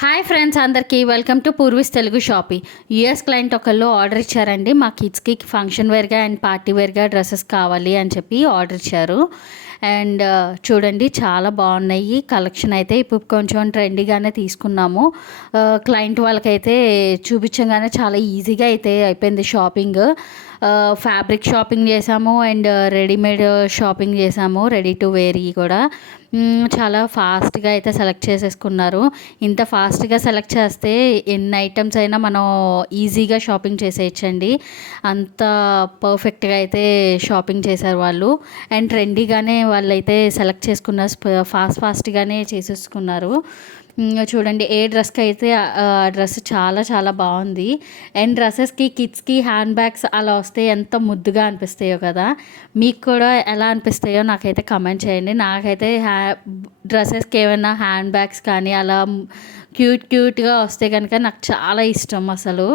Hi friends అందరికీ welcome to Purvi's Telugu shopping US client ఒకళ్ళు order ఇచ్చారండి. మా కిడ్స్కి ఫంక్షన్ వేర్గా అండ్ పార్టీ వేర్గా డ్రెస్సెస్ కావాలి అని చెప్పి ఆర్డర్ ఇచ్చారు. అండ్ చూడండి చాలా బాగున్నాయి. కలెక్షన్ అయితే ఇప్పుడు కొంచెం ట్రెండీగానే తీసుకున్నాము. క్లయింట్ వాళ్ళకైతే చూపించగానే చాలా ఈజీగా అయితే అయిపోయింది షాపింగ్. ఫ్యాబ్రిక్ షాపింగ్ చేసాము అండ్ రెడీమేడ్ షాపింగ్ చేసాము రెడీ టు వేరీ కూడా. చాలా ఫాస్ట్గా అయితే సెలెక్ట్ చేసేసుకున్నారు. ఇంత ఫాస్ట్గా సెలెక్ట్ చేస్తే ఎన్ని ఐటమ్స్ అయినా మనం ఈజీగా షాపింగ్ చేసేయచ్చండి. అంత పర్ఫెక్ట్గా అయితే షాపింగ్ చేశారు వాళ్ళు. అండ్ ట్రెండీగానే వాళ్ళైతే సెలెక్ట్ చేసుకున్నారు ఫాస్ట్ ఫాస్ట్గానే చేసేసుకున్నారు. చూడండి ఏ డ్రెస్కి అయితే ఆ డ్రెస్ చాలా చాలా బాగుంది. అండ్ డ్రెస్సెస్కి కిడ్స్కి హ్యాండ్ బ్యాగ్స్ అలా వస్తే ఎంత ముద్దుగా అనిపిస్తాయో కదా. మీకు కూడా ఎలా అనిపిస్తాయో నాకైతే కమెంట్ చేయండి. నాకైతే హ్యా డ్రెస్సెస్కి ఏమైనా హ్యాండ్ బ్యాగ్స్ కానీ అలా క్యూట్ క్యూట్గా వస్తే కనుక నాకు చాలా ఇష్టం అసలు.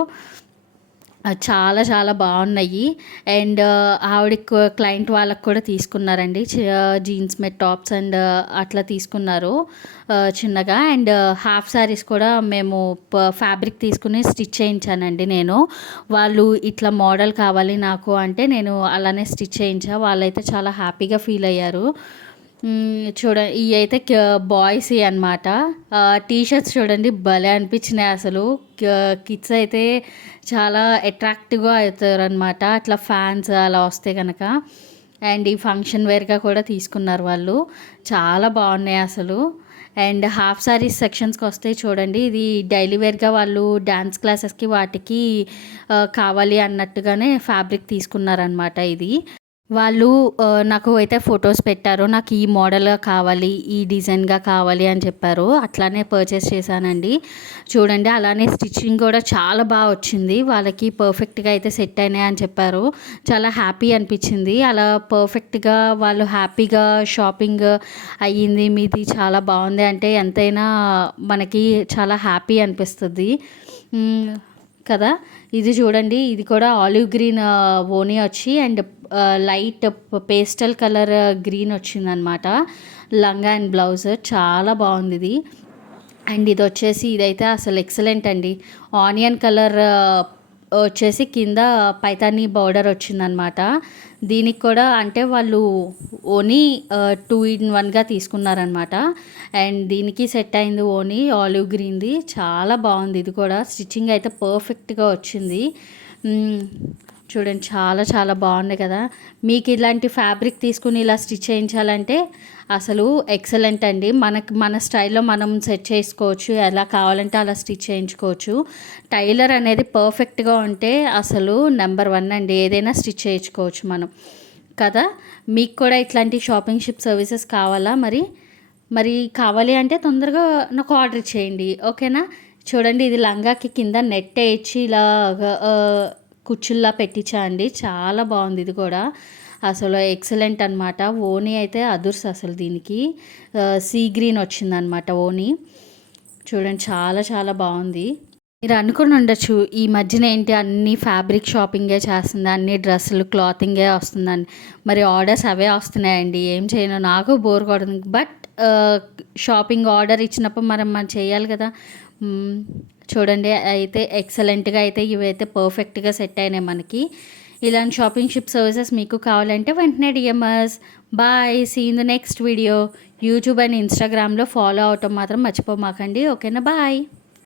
చాలా చాలా బాగున్నాయి. అండ్ ఆవిడ క్లయింట్ వాళ్ళకి కూడా తీసుకున్నారండి. జీన్స్ మెట్ టాప్స్ అండ్ అట్లా తీసుకున్నారు చిన్నగా. అండ్ హాఫ్ శారీస్ కూడా మేము ఫ్యాబ్రిక్ తీసుకుని స్టిచ్ చేయించానండి నేను. వాళ్ళు ఇట్లా మోడల్ కావాలి నాకు అంటే నేను అలానే స్టిచ్ చేయించా. వాళ్ళైతే చాలా హ్యాపీగా ఫీల్ అయ్యారు. చూడండి చూడ ఇవి అయితే బాయ్స్ అనమాట. టీ షర్ట్స్ చూడండి భలే అనిపించినాయి అసలు. కిడ్స్ అయితే చాలా అట్రాక్టివ్గా అవుతారు అనమాట అట్లా ఫ్యాన్స్ అలా వస్తే కనుక అండ్ ఈ ఫంక్షన్ వేర్గా కూడా తీసుకున్నారు వాళ్ళు. చాలా బాగున్నాయి అసలు. అండ్ హాఫ్ సారీస్ సెక్షన్స్కి వస్తే చూడండి ఇది డైలీ వేర్గా వాళ్ళు డ్యాన్స్ క్లాసెస్కి వాటికి కావాలి అన్నట్టుగానే ఫ్యాబ్రిక్ తీసుకున్నారనమాట ఇది. వాళ్ళు నాకు అయితే ఫొటోస్ పెట్టారు నాకు ఈ మోడల్గా కావాలి ఈ డిజైన్గా కావాలి అని చెప్పారు. అట్లానే పర్చేస్ చేశానండి. చూడండి అలానే స్టిచ్చింగ్ కూడా చాలా బాగా వచ్చింది. వాళ్ళకి పర్ఫెక్ట్గా అయితే సెట్ అయినాయి అని చెప్పారు. చాలా హ్యాపీ అనిపించింది. అలా పర్ఫెక్ట్గా వాళ్ళు హ్యాపీగా షాపింగ్ అయ్యింది. మీది చాలా బాగుంది. అంటే ఎంతైనా మనకి చాలా హ్యాపీ అనిపిస్తుంది. కదా? ఇది చూడండి ఇది కూడా ఆలివ్ గ్రీన్ ఓని ఓనీ వచ్చి and light pastel colour green వచ్చిందనమాట లంగా అండ్ బ్లౌజ్ చాలా బాగుంది ఇది. అండ్ ఇది వచ్చేసి ఇదైతే అసలు ఎక్సలెంట్ అండి. ఆనియన్ కలర్ వచ్చేసి కింద పైతాని బార్డర్ వచ్చిందనమాట దీనికి కూడా అంటే వాళ్ళు ఓనీ టూ ఇన్ వన్గా తీసుకున్నారనమాట అండ్ దీనికి సెట్ అయింది ఓనీ ఆలివ్ గ్రీన్ది. చాలా బాగుంది ఇది కూడా. స్టిచ్చింగ్ అయితే పర్ఫెక్ట్గా వచ్చింది. చూడండి చాలా చాలా బాగుంది కదా. మీకు ఇలాంటి ఫ్యాబ్రిక్ తీసుకుని ఇలా స్టిచ్ చేయించాలంటే అసలు ఎక్సలెంట్ అండి. మనకి మన స్టైల్లో మనం సెట్ చేసుకోవచ్చు ఎలా కావాలంటే అలా స్టిచ్ చేయించుకోవచ్చు. టైలర్ అనేది పర్ఫెక్ట్గా ఉంటే అసలు నెంబర్ వన్ అండి. ఏదైనా స్టిచ్ చేయించుకోవచ్చు మనం. కదా? మీకు కూడా ఇట్లాంటి షాపింగ్ షిప్ సర్వీసెస్ కావాలా మరి? మరి కావాలి అంటే తొందరగా నాకు ఆర్డర్ చేయండి ఓకేనా? చూడండి ఇది లంగాకి కింద నెట్ వేయించి ఇలా ఆ, కుచ్చుల్లా పెట్టించా అండి. చాలా బాగుంది ఇది కూడా. అసలు ఎక్సలెంట్ అనమాట ఓనీ అయితే అదుర్స్ అసలు దీనికి. సీ గ్రీన్ వచ్చిందనమాట ఓనీ. చూడండి చాలా చాలా బాగుంది. మీరు అనుకుని ఉండొచ్చు ఈ మధ్యన ఏంటి అన్ని ఫ్యాబ్రిక్ షాపింగే చేస్తుంది అన్ని డ్రెస్సులు క్లాతింగే వస్తుందని. మరి ఆర్డర్స్ అవే వస్తున్నాయండి. ఏం చేయను నాకు బోర్ కొడుతుంది. బట్ షాపింగ్ ఆర్డర్ ఇచ్చినప్పుడు మనం మనం చేయాలి కదా. చూడండి అయితే ఎక్సలెంట్గా అయితే ఇవైతే పర్ఫెక్ట్గా సెట్ అయినాయి మనకి. ఇలాంటి షాపింగ్ షిప్ సర్వీసెస్ మీకు కావాలంటే వెంటనే DMs bye see in the next video YouTube and ఇన్స్టాగ్రామ్లో ఫాలో అవటం మాత్రం మర్చిపోమాకండి. ఓకేనా బాయ్